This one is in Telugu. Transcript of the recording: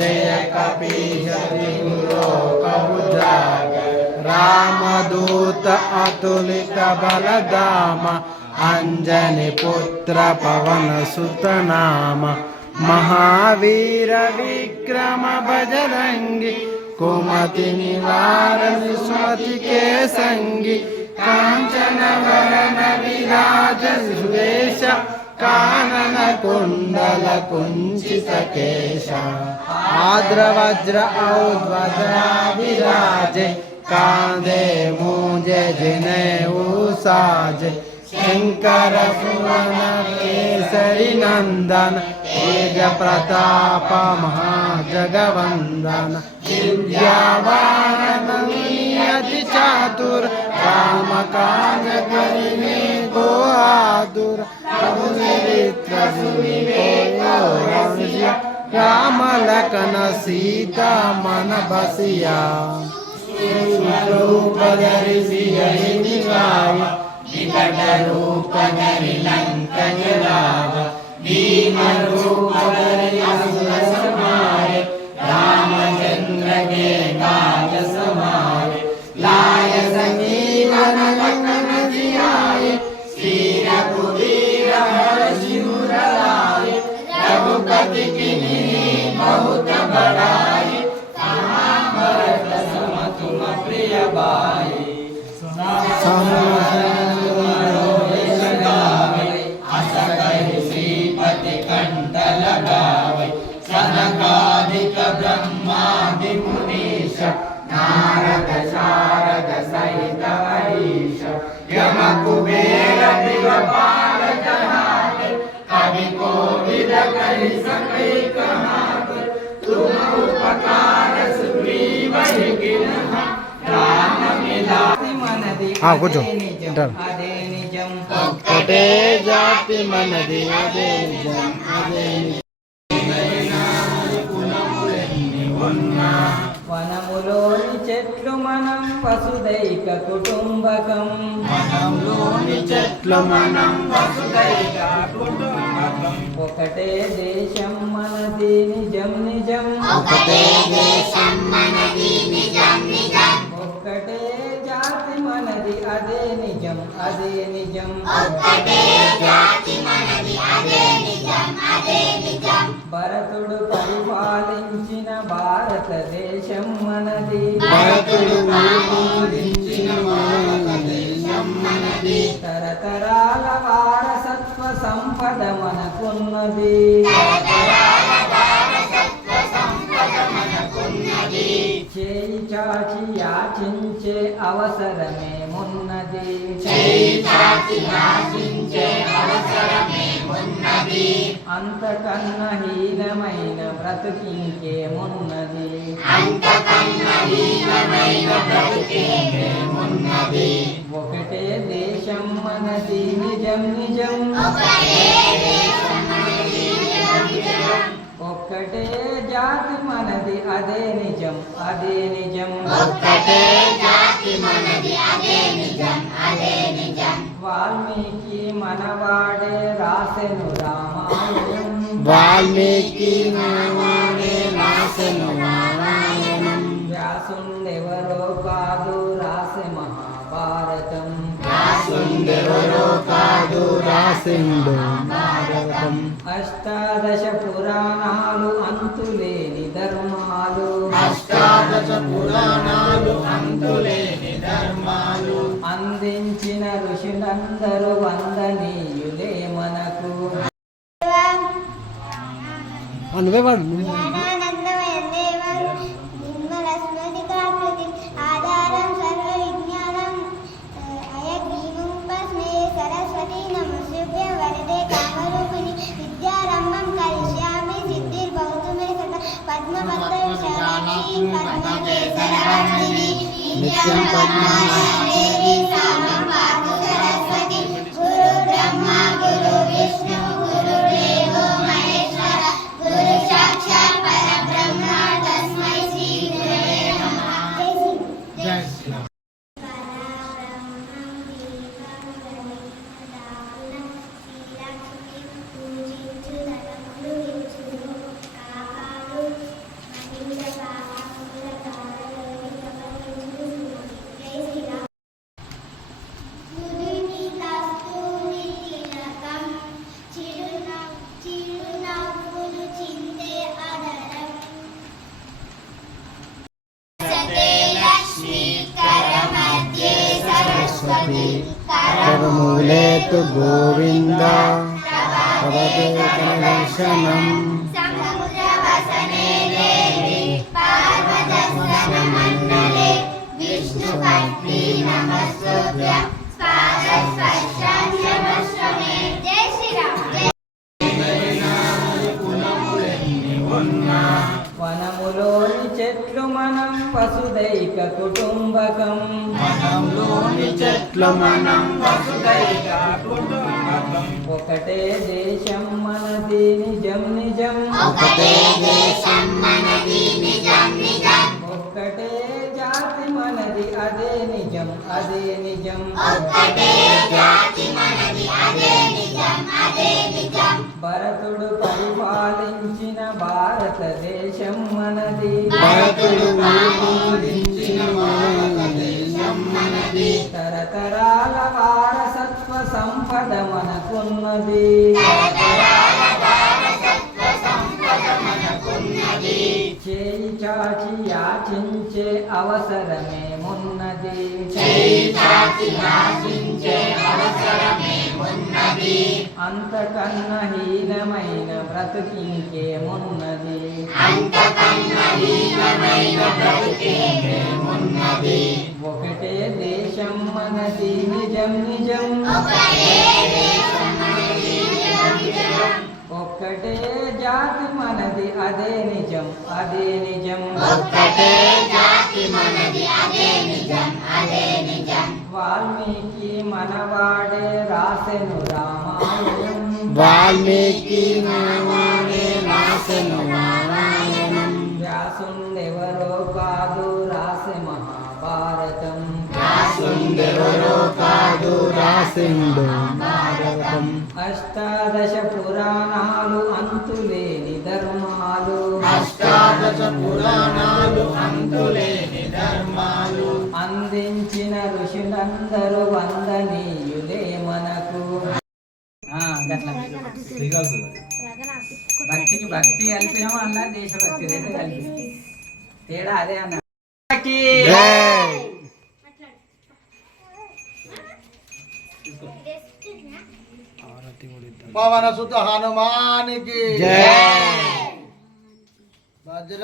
जय कपीश त्रिपुलोकउजागर रामदूत अतुलित बलधाम अंजनी पुत्र पवन सुत नाम महावीर विक्रम बजरंगी कुमति निवारण सुमति के संगी कांचन वरण विराज सुवेश कानन कुंडल कुंचित केश आद्रवज्र औध्वजा विराजे कांधे मूंजे जिनेऊ साजे शंकर सुवन केसरी नंदन तेज प्रताप महाजगवंदन विद्यावान अति चातुर राम काज करिने को आतुर प्रभु चरित्र राम लखन सीता मन बसिया रूप धरि सियहि निभाय विकट रूप धरि लंक जराव दीन रूप धरि असुर समाय रामचंद्र के काज समाय लाय संजीवन लखन जियाय श्री रघुवीर हर्षि उर लाय रघुपति कीन्ही बहुत बड़ाई राम भरत सम तुम प्रिय बाई श्रीपति कंठ लगावे सनकादिक ब्रह्मादि मुनीश नारद शारद सहित हरीश यम कुबेर दिगपाल जहाते कवि कोविद कहि सकै कहाते तुम उपकार सुग्रीव कीन्हा राम मिला కూర్చో ఉంటారు ఒక్కటే జాతి మనది అదే నిజం అదే వనములోని చెట్లు మనం వసుదైక కుటుంబకం వనంలోని చెట్లు మనం వసుదైక కుటుంబకం ఒకటే దేశం మనది నిజం నిజం ఒకటే దేశం మనది నిజం నిజం ఒక్కటే జాతి మనది అదే నిజం అదే నిజం ఒక్కటే జాతి మనది అదే నిజం అదే నిజం భరతుడు పరిపాలించిన భారతదేశం మనది భరతుడు పరిపాలించిన భారతదేశం మనది తరతరాల వారసత్వ సంపద మనకున్నది చేయి చాచి యాచించే అవసరమేమున్నది అంతకన్నా హీనమైన బ్రతుకింకేమున్నది ఒకటే దేశం మనది నిజం నిజం ఒక్కటే జాతి మనది అదే నిజం అదే నిజం ఒక్కటే జాతి మనది అదే నిజం అదే నిజం వాల్మీకి మనవాడే రాసెను రామాయణం వాల్మీకి మనవాడే రాసెను రామాయణం వ్యాసుండెవరో కాదు రాసె మహాభారతం వ్యాసుండెవరో కాదు రాసిండు భారతం అష్టాదశ పురాణాలు అంతులేని ధర్మాలు అష్టాదశ పురాణాలు అంతులేని ధర్మాలు అందించిన ఋషులందరూ వందనీయులే మనకు నువ్వే వాడు నిత్యం పద్మాదేవి గురు బ్రహ్మ గురు విష్ణు గురు దేవో మహేశ్వర గురు సాక్షాత్ పరబ్రహ్మ తస్మై శ్రీ గురవే నమః. జై శ్రీరామ్. की करमूले तु गोविंद भवते दर्शनम समुद्रवसने देवी पार्वतस्तनमण्डले विष्णुपत्नी नमस्तुभ्यं पादस्पर्शं शमश्रमे जय श्रीराम వనములోని చెట్లు మనం వసుదైక కుటుంబకం వనంలోని చెట్ల మనం వసుదైక కుటుంబకం ఒకటే దేశం మనది నిజం నిజం ఒకటే దేశం మనది నిజం నిజం ఒక్కటే జాతి మనది అదే నిజం అదే నిజం ఒక్కటే జాతి మనది అదే నిజం అదే నిజం భరతుడు పరిపాలించిన భారతదేశం మనది భరతుడు పరిపాలించిన భారతదేశం మనది తరతరాల వారసత్వ సంపద మనకున్నది తరతరాల వారసత్వ సంపద మనకున్నది చేయి చాచి యాచించే అవసరమేమున్నది చేయి చాచి యాచించే అవసరమేమున్నది అంతకన్నా హీనమైన బ్రతుకింకేమున్నది అంతకన్నా హీనమైన బ్రతుకేమున్నది ఒకటే దేశం మనది నిజం నిజం ఒకటే దేశం మనది నిజం నిజం ఒక్కటే జాతి మనది అదే నిజం అదే నిజం ఒక్కటే జాతి మనది అదే నిజం అదే నిజం వాల్మీకి మనవాడే రాసెను రామాయణం వాల్మీకి మనవాడే రాసెను రామాయణం వ్యాసుండెవరో కాదు రాసె మహాభారతం వ్యాసుండెవరో కాదు రాసిండు భారతం అష్టాదశ పురాణాలు అంతులేని ధర్మాలు అష్టాదశ పురాణాలు అంతులేని ధర్మాలు అందించిన ఋషులందరూ వందనీయులే మనకు భక్తికి భక్తి కలిపినాము అలా దేశభక్తి రెండు కలిపి తేడా అదే అన్న జై పవన సుత హనుమానికి జై వజ్ర